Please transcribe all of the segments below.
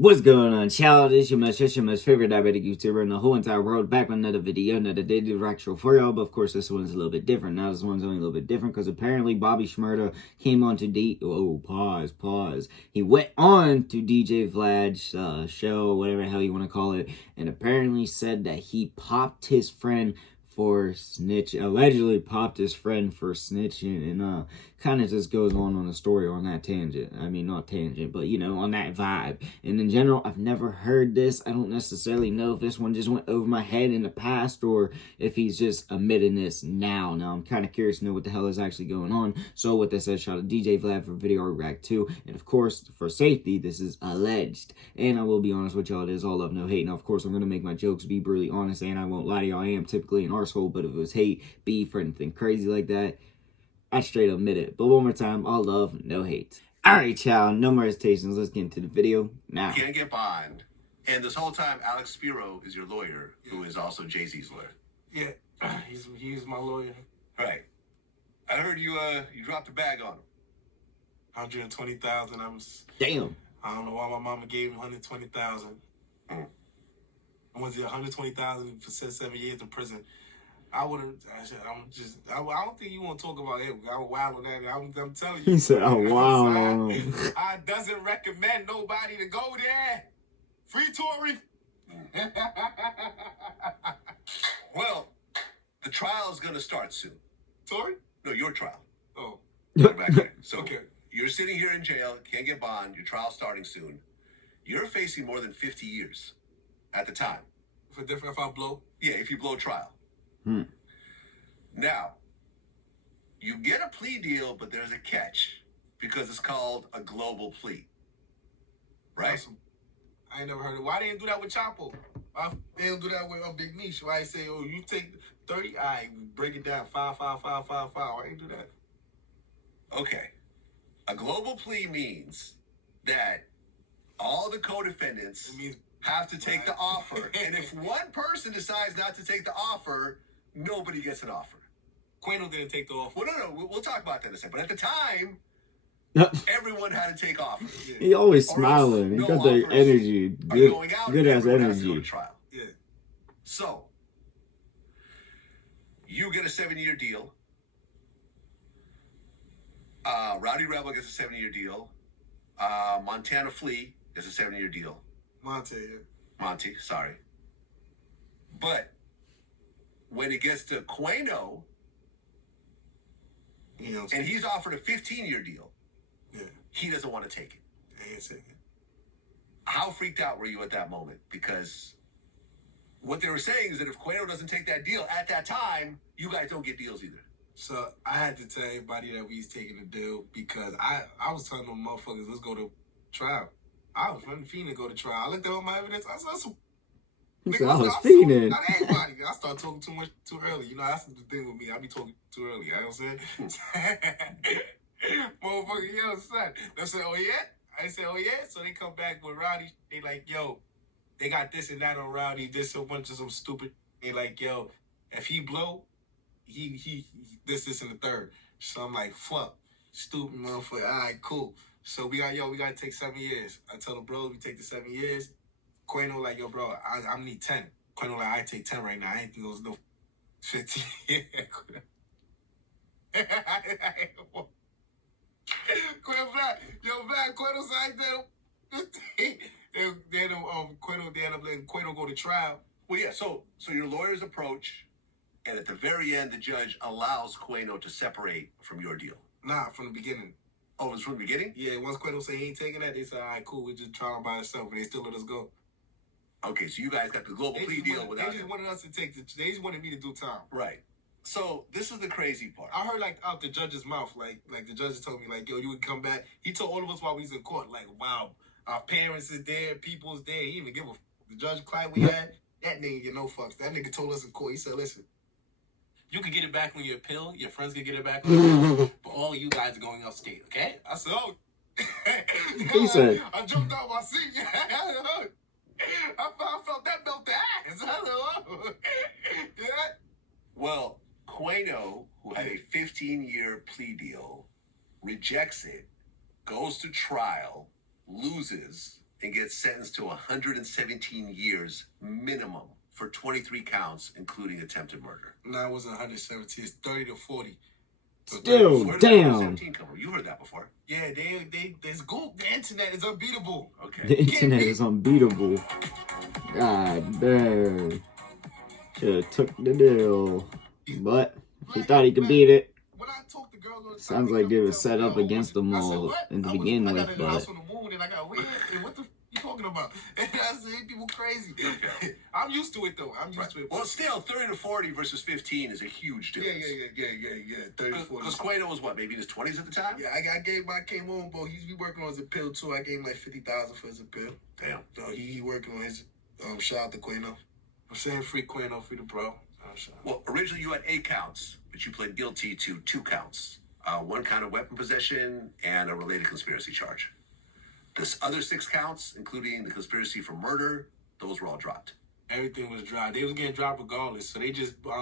What's going on, child? It's your most favorite diabetic YouTuber in the whole entire world, back with another video, another daily reaction for y'all. But of course, this one's a little bit different. Now, this one's only a little bit different because apparently Bobby Shmurda came on to pause. He went on to DJ Vlad's show, whatever the hell you want to call it, and apparently said that he popped his friend for allegedly popped his friend for snitching, and kind of just goes on a story on that tangent. I mean, not tangent, but you know, on that vibe. And in general, I've never heard this. I don't necessarily know if this one just went over my head in the past or if he's just admitting this now. Now, I'm kind of curious to know what the hell is actually going on. So with that said, shout out to DJ Vlad for video react 2. And of course, for safety, this is alleged. And I will be honest with y'all, it is all love, no hate. Now, of course, I'm going to make my jokes be brutally honest, and I won't lie to y'all. I am typically an arsehole, but if it was hate, beef, or anything crazy like that, I straight admit it. But one more time, all love, no hate. Alright, child, no more hesitations. Let's get into the video now. You can't get bond. And this whole time, Alex Spiro is your lawyer, who is also Jay-Z's lawyer. Yeah, he's my lawyer. Right. I heard you dropped a bag on him. 120,000. Damn. I don't know why my mama gave him 120,000. Was it 120,000 for 7 years in prison? I wouldn't. I don't think you want to talk about it. I was wild on that. I'm telling you. He said, "Oh wow." I doesn't recommend nobody to go there. Free Tory. Well, the trial is going to start soon. Tory? No, your trial. Oh. Back there. So Okay. You're sitting here in jail, can't get bond. Your trial's starting soon. You're facing more than 50 years at the time. If I blow? Yeah, if you blow trial. Now, you get a plea deal, but there's a catch because it's called a global plea. Right? Awesome. I ain't never heard of it. Why they didn't do that with Chapo? They didn't do that with Big Niche. Why they say, oh, you take 30, all right, break it down, 5, 5, 5, 5, 5. Why didn't do that? Okay. A global plea means that all the co-defendants have to take the offer. And if one person decides not to take the offer, nobody gets an offer. Quano didn't take the offer. Well, no, we'll talk about that in a second. But at the time, everyone had to take offers. He always smiling. He got the energy. Good ass energy. Trial. Yeah. So, you get a 7-year deal. Rowdy Rebel gets a 7-year deal. Montana Flea gets a 7-year deal. Monty, sorry. But when it gets to Quano, and he's offered a 15-year deal, he doesn't want to take it. How freaked out were you at that moment? Because what they were saying is that if Quano doesn't take that deal at that time, you guys don't get deals either. So I had to tell everybody that we was taking the deal because I was telling them motherfuckers, let's go to trial. I was running fiending to go to trial. I looked at all my evidence. I said, I was fiending. Not everybody. I started talking too early. You know, that's the thing with me. I be talking too early. You know what I'm saying? Motherfucker, yo, son. They said, oh yeah? I said, oh yeah? So they come back with Rowdy. They like, yo, they got this and that on Rowdy. This a bunch of some stupid. They like, yo, if he blow, he this and the third. So I'm like, fuck. Stupid motherfucker. All right, cool. So we got to take 7 years. I tell the bros we take the 7 years. Quano like, yo, bro, I need 10. Quano like, I take 10 right now. I ain't think it was no 15. Vlad, Quano said then Quano, they end up letting Quano go to trial. Well, yeah, so your lawyers approach, and at the very end, the judge allows Quano to separate from your deal. Nah, from the beginning. Oh, it was from the beginning? Yeah, once Quano said he ain't taking that, they said, all right, cool, we just trying by ourselves, and they still let us go. Okay, so you guys got the global plea deal without They just wanted us to take they just wanted me to do time. Right. So this is the crazy part. I heard like out the judge's mouth, like the judge told me, like, yo, you would come back. He told all of us while we was in court, like, wow, our parents is there, people's there. He didn't even give a the judge client we had, that nigga get no fucks. That nigga told us in court, he said, listen, you can get it back when you appeal, your friends can get it back, but all of you guys are going upstate, okay? I said, oh. He said, I jumped out my seat. I felt that belt the ass. Yeah. Well, Quano, who had a 15-year plea deal, rejects it, goes to trial, loses, and gets sentenced to 117 years minimum for 23 counts, including attempted murder. No, it wasn't 117. It's 30 to 40. Still, Where did damn. 117 come from? You heard that before. Yeah, there's Google. The internet is unbeatable. Okay. The internet is unbeatable. God damn. Should have took the deal. But he thought he could beat it. When I talked to girls on the Sounds like it was set up against them all to begin with, I got but house on the moon and I got weird. And what the you talking about? And I said, people crazy. Okay. I'm used to it though. I'm used to it. Well, still, 30 to 40 versus 15 is a huge difference. Yeah. 30 to 40. Because Quavo was what, maybe in his 20s at the time? Yeah, I came home, bro. He's working on his appeal too. I gave him like 50,000 for his appeal. Damn. So he working on his shout out to Quavo. I'm saying free Quavo, free the bro. Well, originally you had 8 counts, but you pled guilty to 2 counts. 1 count of weapon possession and a related conspiracy charge. The other 6 counts, including the conspiracy for murder, those were all dropped. Everything was dropped. They was getting dropped regardless. So they just put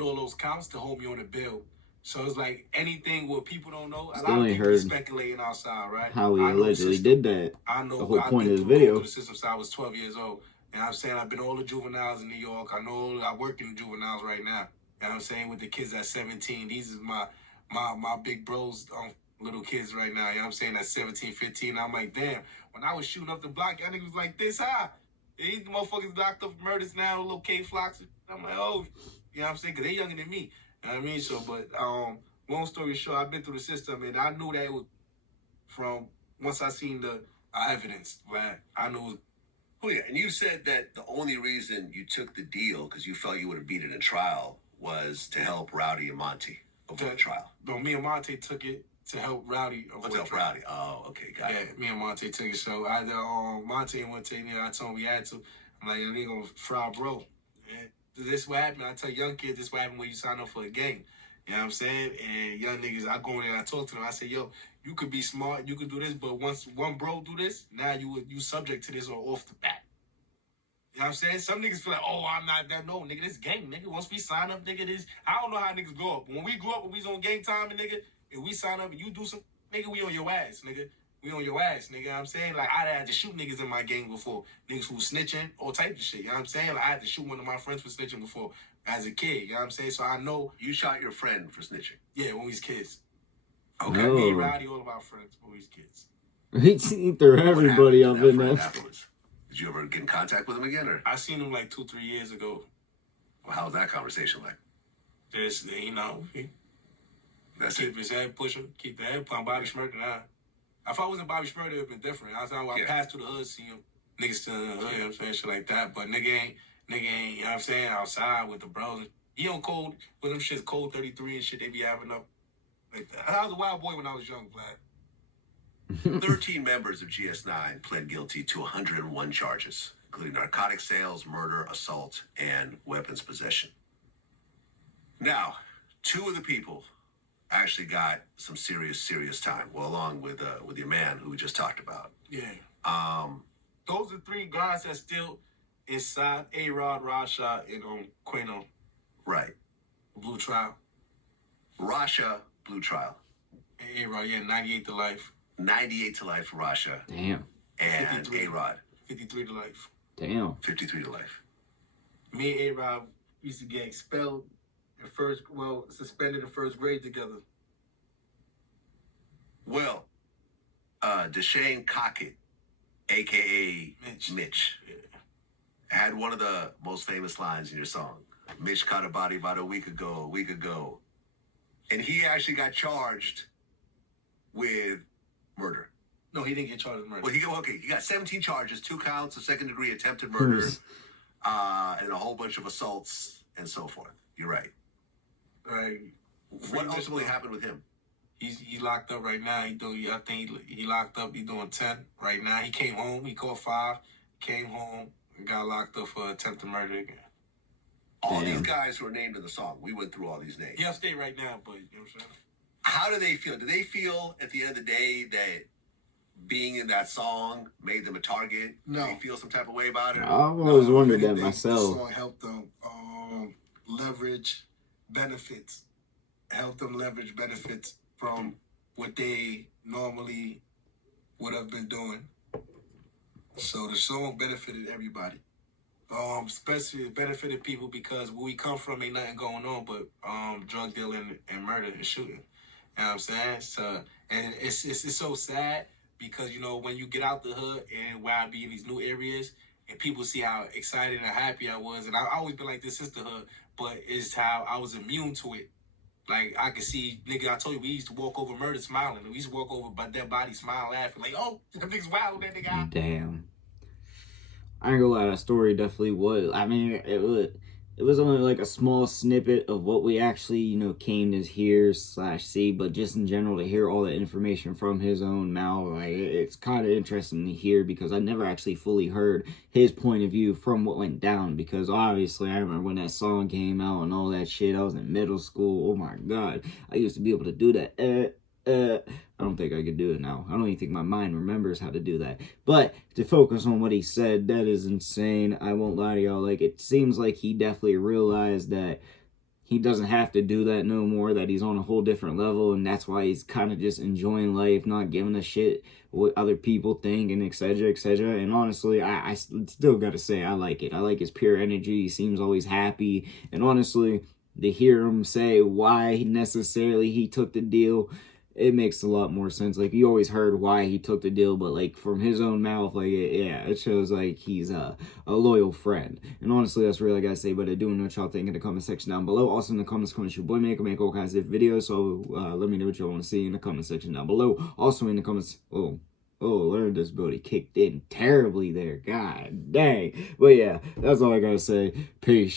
all those counts to hold me on the bill. So it's like anything what people don't know. A lot of people are speculating outside, right? How he allegedly did that. I know the whole point of his video. The system side, I was 12 years old. And I'm saying I've been all the juveniles in New York. I work in the juveniles right now. And I'm saying with the kids at 17, these is my big bros, little kids right now. You know what I'm saying? At 17, 15. I'm like, damn, when I was shooting up the block, y'all niggas was like this high. These motherfuckers locked up for murders now, little K-Flocks. I'm like, oh, you know what I'm saying? Because they younger than me. You know what I mean? So, but long story short, I've been through the system, and I knew that it was from once I seen the evidence. Right? I knew it was. Oh, yeah. And you said that the only reason you took the deal, because you felt you would have beat it in trial, was to help Rowdy and Monty avoid the trial. No, me and Monty took it to help Rowdy avoid the trial. Rowdy. Oh, okay, got it. Yeah, me and Monty took it. So either Monty and Monty, I told him we had to. I'm like, they gonna fry bro. And this what happened. I tell young kids this what happened when you sign up for a game. You know what I'm saying? And young niggas, I go in there and I talk to them. I say, yo, you could be smart, you could do this, but once one bro do this, now you subject to this or off the bat. You know what I'm saying? Some niggas feel like, oh, I'm not that. No, nigga, this gang, nigga. Once we sign up, nigga, this. I don't know how niggas grow up. When we grew up, when we was on game time, and nigga, if we sign up and you do some, nigga, we on your ass, nigga. We on your ass, nigga. You know what I'm saying? Like, I had to shoot niggas in my gang before. Niggas who was snitching, all type of shit. You know what I'm saying? Like, I had to shoot one of my friends for snitching before as a kid. You know what I'm saying? So I know. You shot your friend for snitching? Yeah, when we was kids. Okay. No. Me, Rowdy, all of our friends when we was kids. He threw everybody up in there. Did you ever get in contact with him again, or? I seen him like 2-3 years ago. Well, how was that conversation like? Just, That's keep his head pushing, keep the head pumping. Bobby Shmurda, nah. If I wasn't Bobby Shmurda, it would have been different. I passed through the hood, see him, niggas still in the hood, you know what I'm saying, shit like that. But nigga ain't, you know what I'm saying, outside with the bros. He on cold, with them shits, cold 33 and shit, they be having up like that. I was a wild boy when I was young, Vlad. 13 members of GS9 pled guilty to 101 charges, including narcotic sales, murder, assault, and weapons possession. Now, 2 of the people actually got some serious time, well, along with your man who we just talked about. Yeah. Those are 3 guys that still inside Araid, Rasha, and Quavo. Right. Blue trial. Rasha, blue trial. Araid, yeah, 98 to life. 98 to life for Rasha. Damn. And 53. Araid. 53 to life. Damn. 53 to life. Me and Araid used to get expelled suspended in first grade together. Well, Deshane Cockett, a.k.a. Mitch, had one of the most famous lines in your song. Mitch caught a body about a week ago. And he actually got charged with murder. No, he didn't get charged with murder. Well, he got 17 charges, 2 counts of second-degree attempted murder, and a whole bunch of assaults and so forth. You're right. Right. What ultimately happened with him? He's locked up right now. I think he locked up. He's doing 10 right now. He came home. He caught 5. Came home and got locked up for attempted murder again. All these guys who are named in the song, we went through all these names. He upstate right now, but you know what I'm saying? How do they feel? Do they feel at the end of the day that being in that song made them a target? No. Do they feel some type of way about it? I've always wondered that myself. The song helped them leverage benefits. Helped them leverage benefits from what they normally would have been doing. So the song benefited everybody. Especially it benefited people because where we come from ain't nothing going on but drug dealing and murder and shooting. You know what I'm saying? So, and it's so sad because, you know, when you get out the hood and where I be in these new areas and people see how excited and happy I was, and I always been like this sisterhood, but it's how I was immune to it. Like, I could see, nigga, I told you, we used to walk over murder smiling. We used to walk over by dead body smiling, laughing, like, oh, that nigga's wild, that nigga. Damn. I ain't gonna lie, that story definitely was. I mean, it was only like a small snippet of what we actually, you know, came to hear / see, but just in general to hear all the information from his own mouth, like, it's kind of interesting to hear because I never actually fully heard his point of view from what went down, because obviously I remember when that song came out and all that shit. I was in middle school. Oh my god, I used to be able to do that. I don't think I could do it now. I don't even think my mind remembers how to do that. But to focus on what he said, that is insane. I won't lie to y'all. Like, it seems like he definitely realized that he doesn't have to do that no more, that he's on a whole different level, and that's why he's kind of just enjoying life, not giving a shit what other people think, and etc., etc. And honestly, I still gotta say, I like it. I like his pure energy. He seems always happy, and honestly, to hear him say why necessarily he took the deal, it makes a lot more sense. Like, you always heard why he took the deal, but like from his own mouth, like, yeah, it shows like he's a loyal friend. And honestly, that's really I gotta say. But I do know what y'all think in the comment section down below. Also in the comments, your boy make all kinds of videos, so let me know what y'all want to see in the comment section down below. Also in the comments, oh, learn this booty kicked in terribly there, god dang. But yeah, that's all I gotta say. Peace.